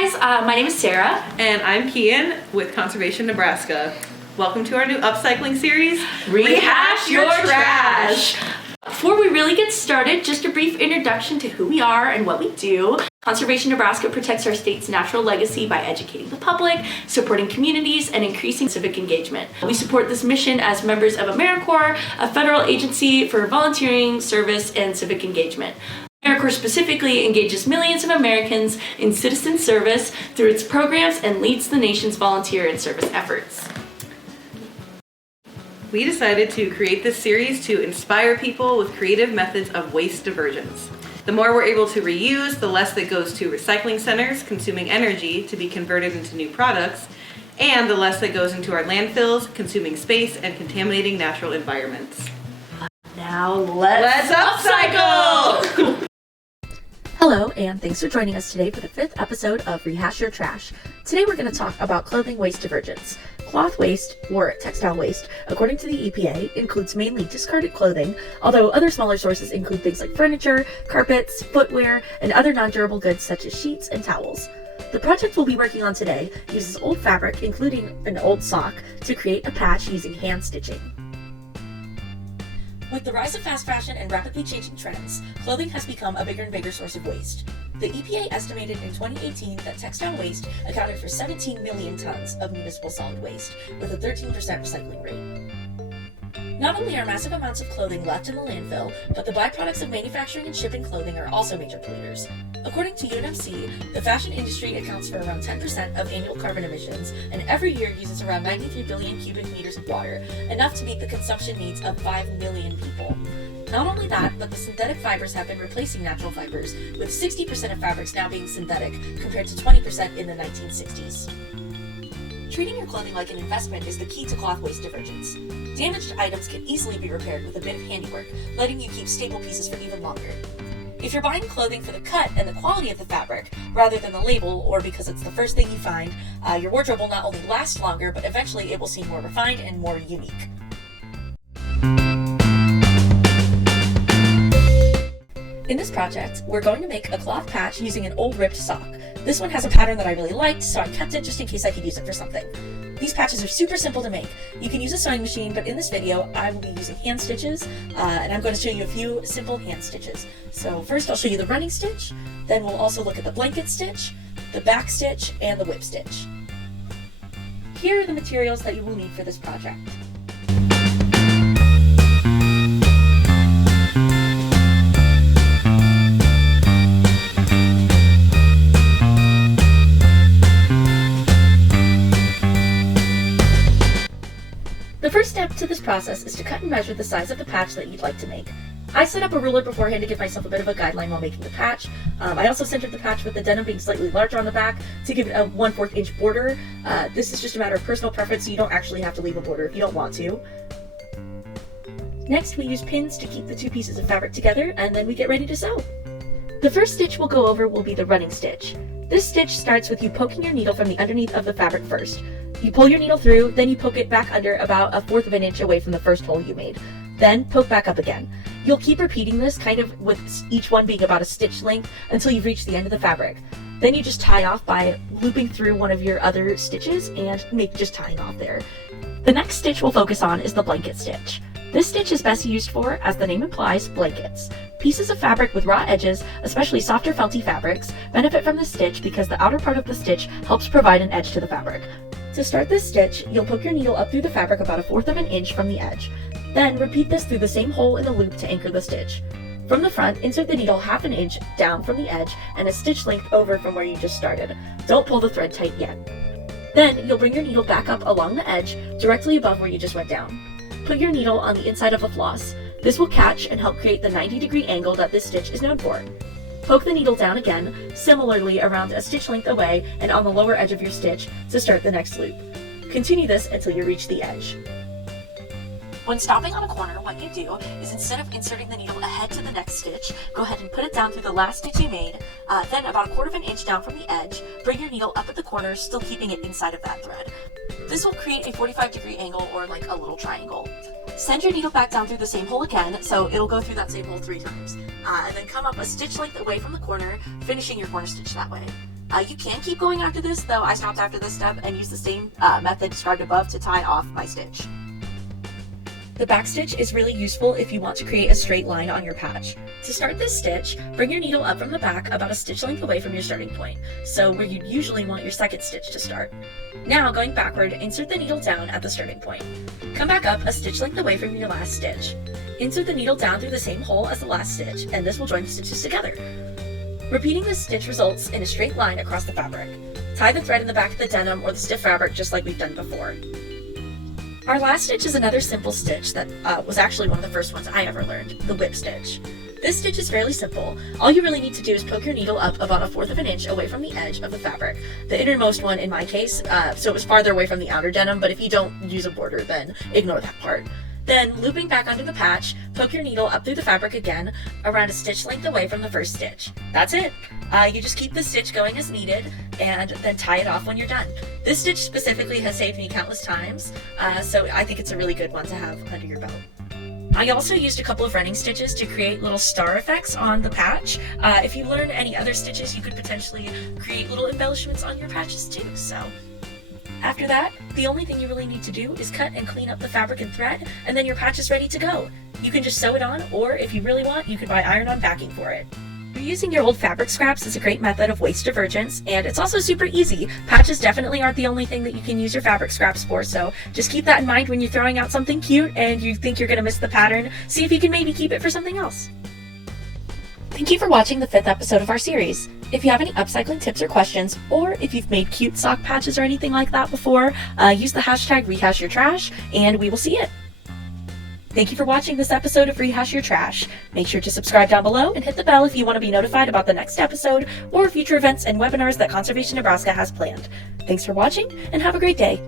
guys, my name is Sarah. And I'm Kian with Conservation Nebraska. Welcome to our new upcycling series, Rehash Your Trash! Before we really get started, just a brief introduction to who we are and what we do. Conservation Nebraska protects our state's natural legacy by educating the public, supporting communities, and increasing civic engagement. We support this mission as members of AmeriCorps, a federal agency for volunteering, service, and civic engagement. AmeriCorps specifically engages millions of Americans in citizen service through its programs and leads the nation's volunteer and service efforts. We decided to create this series to inspire people with creative methods of waste divergence. The more we're able to reuse, the less that goes to recycling centers, consuming energy to be converted into new products, and the less that goes into our landfills, consuming space and contaminating natural environments. Now let's upcycle! Hello, and thanks for joining us today for the 5th episode of Rehash Your Trash. Today we're going to talk about clothing waste divergence. Cloth waste, or textile waste, according to the EPA, includes mainly discarded clothing, although other smaller sources include things like furniture, carpets, footwear, and other non-durable goods such as sheets and towels. The project we'll be working on today uses old fabric, including an old sock, to create a patch using hand stitching. With the rise of fast fashion and rapidly changing trends, clothing has become a bigger and bigger source of waste. The EPA estimated in 2018 that textile waste accounted for 17 million tons of municipal solid waste, with a 13% recycling rate. Not only are massive amounts of clothing left in the landfill, but the byproducts of manufacturing and shipping clothing are also major polluters. According to UNMC, the fashion industry accounts for around 10% of annual carbon emissions, and every year uses around 93 billion cubic meters of water, enough to meet the consumption needs of 5 million people. Not only that, but the synthetic fibers have been replacing natural fibers, with 60% of fabrics now being synthetic, compared to 20% in the 1960s. Treating your clothing like an investment is the key to cloth waste divergence. Damaged items can easily be repaired with a bit of handiwork, letting you keep staple pieces for even longer. If you're buying clothing for the cut and the quality of the fabric, rather than the label, or because it's the first thing you find, your wardrobe will not only last longer, but eventually it will seem more refined and more unique. In this project, we're going to make a cloth patch using an old ripped sock. This one has a pattern that I really liked, so I kept it just in case I could use it for something. These patches are super simple to make. You can use a sewing machine, but in this video, I will be using hand stitches, and I'm going to show you a few simple hand stitches. So first I'll show you the running stitch, then we'll also look at the blanket stitch, the back stitch, and the whip stitch. Here are the materials that you will need for this project. The first step to this process is to cut and measure the size of the patch that you'd like to make. I set up a ruler beforehand to give myself a bit of a guideline while making the patch. I also centered the patch with the denim being slightly larger on the back to give it a 1/4 inch border. This is just a matter of personal preference, so you don't actually have to leave a border if you don't want to. Next, we use pins to keep the two pieces of fabric together, and then we get ready to sew. The first stitch we'll go over will be the running stitch. This stitch starts with you poking your needle from the underneath of the fabric first. You pull your needle through, then you poke it back under about 1/4 inch away from the first hole you made. Then poke back up again. You'll keep repeating this, kind of with each one being about a stitch length, until you've reached the end of the fabric. Then you just tie off by looping through one of your other stitches and just tying off there. The next stitch we'll focus on is the blanket stitch. This stitch is best used for, as the name implies, blankets. Pieces of fabric with raw edges, especially softer felty fabrics, benefit from this stitch because the outer part of the stitch helps provide an edge to the fabric. To start this stitch, you'll poke your needle up through the fabric about 1/4 inch from the edge. Then repeat this through the same hole in the loop to anchor the stitch. From the front, insert the needle 1/2 inch down from the edge and a stitch length over from where you just started. Don't pull the thread tight yet. Then you'll bring your needle back up along the edge, directly above where you just went down. Put your needle on the inside of a floss. This will catch and help create the 90-degree angle that this stitch is known for. Poke the needle down again, similarly around a stitch length away and on the lower edge of your stitch to start the next loop. Continue this until you reach the edge. When stopping on a corner, what you do is instead of inserting the needle ahead to the next stitch, go ahead and put it down through the last stitch you made, then about 1/4 inch down from the edge, bring your needle up at the corner, still keeping it inside of that thread. This will create a 45-degree angle, or like a little triangle. Send your needle back down through the same hole again, so it'll go through that same hole 3 times. And then come up a stitch length away from the corner, finishing your corner stitch that way. You can keep going after this, though I stopped after this step and used the same method described above to tie off my stitch. The back stitch is really useful if you want to create a straight line on your patch. To start this stitch, bring your needle up from the back about a stitch length away from your starting point, so where you'd usually want your second stitch to start. Now, going backward, insert the needle down at the starting point. Come back up a stitch length away from your last stitch. Insert the needle down through the same hole as the last stitch, and this will join the stitches together. Repeating this stitch results in a straight line across the fabric. Tie the thread in the back of the denim or the stiff fabric just like we've done before. Our last stitch is another simple stitch that was actually one of the first ones I ever learned, the whip stitch. This stitch is fairly simple. All you really need to do is poke your needle up about 1/4 of an inch away from the edge of the fabric. The innermost one in my case, so it was farther away from the outer denim, but if you don't use a border, then ignore that part. Then, looping back under the patch, poke your needle up through the fabric again, around a stitch length away from the first stitch. That's it. You just keep the stitch going as needed, and then tie it off when you're done. This stitch specifically has saved me countless times, so I think it's a really good one to have under your belt. I also used a couple of running stitches to create little star effects on the patch. If you learn any other stitches, you could potentially create little embellishments on your patches too, so. After that, the only thing you really need to do is cut and clean up the fabric and thread, and then your patch is ready to go. You can just sew it on, or if you really want, you could buy iron-on backing for it. Reusing your old fabric scraps is a great method of waste divergence, and it's also super easy. Patches definitely aren't the only thing that you can use your fabric scraps for, so just keep that in mind when you're throwing out something cute and you think you're going to miss the pattern. See if you can maybe keep it for something else. Thank you for watching the 5th episode of our series. If you have any upcycling tips or questions, or if you've made cute sock patches or anything like that before, use the hashtag #RehashYourTrash, and we will see it. Thank you for watching this episode of Rehash Your Trash. Make sure to subscribe down below and hit the bell if you want to be notified about the next episode or future events and webinars that Conservation Nebraska has planned. Thanks for watching, and have a great day.